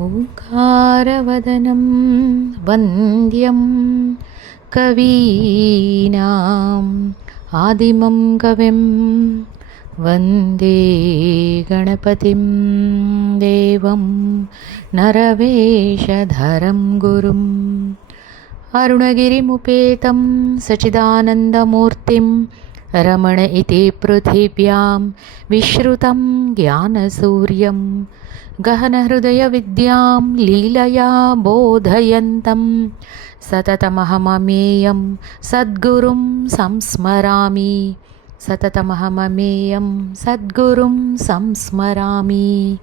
ఓంకారవదనం వంద్యం కవీనాం ఆదిమం కవిం వందే గణపతిం దేవం నరవేషధరం గురుం అరుణగిరిముపేతం సచిదానందమూర్తిం రమణ ఇతి పృథివ్యాం విశ్రుతం జ్ఞానసూర్యం గహనహృదయవిద్యాం లీలయా బోధయంతం సతతమహమమేయం సద్గురుం సంస్మరామి సతతమహమమేయం సద్గురుం సంస్మరామి.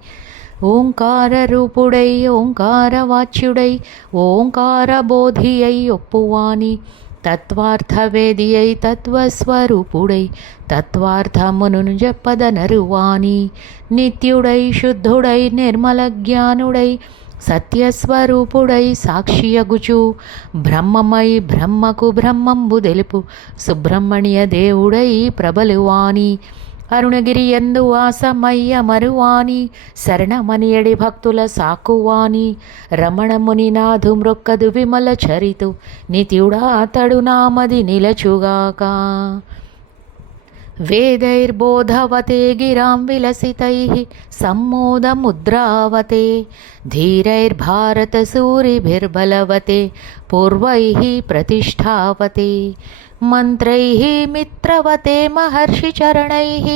ఓంకారరూపుడై ఓంకారవాచ్యుడై ఓంకారబోధియై ఒప్పువాని తత్వార్థవేదియై తత్వస్వరూపుడై తత్వార్థమును జపదనరువాని నిత్యుడై శుద్ధుడై నిర్మల జ్ఞానుడై సత్యస్వరూపుడై సాక్షియగుచు బ్రహ్మమై బ్రహ్మకు బ్రహ్మంబు తెలుపు సుబ్రహ్మణ్య దేవుడై ప్రబలువాని అరుణగిరి యందు వాసమయ్య మరువాని శరణమనియడి భక్తుల సాకువాని రమణముని నాథు మ్రొక్కదు విమల చరితు నిత్యుడా అతడు నామది నిలచుగాక. వేదైర్బోధవతే గిరాం విలసితైః సమ్మోదముద్రావతే ధీరైర్భారతసూరిభిర్బలవతే పూర్వైః ప్రతిష్ఠావతే మంత్రైః మిత్రవతే మహర్షిచరణైః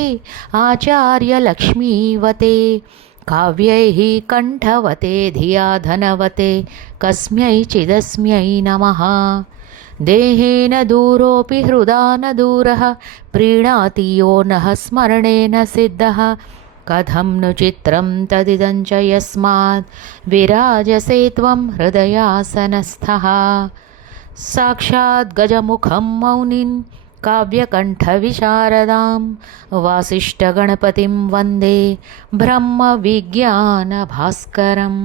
ఆచార్యలక్ష్మీవతే కావ్యైః కంఠవతే ధియా ధనవతే కస్మైచిదస్మై నమః. దేహేన దూరోऽपि హృదా న దూరः ప్రీణాతి యో నః స్మరణేన సిద్ధः కథం ను చిత్రం తదిదం చ యస్మాత్ విరాజసే త్వం హృదయాసనస్థః. సాక్షాత్ గజముఖం మౌనిన్ కావ్యకంఠవిశారదాం వాసిష్ఠగణపతిం వందే బ్రహ్మ విజ్ఞాన భాస్కరం.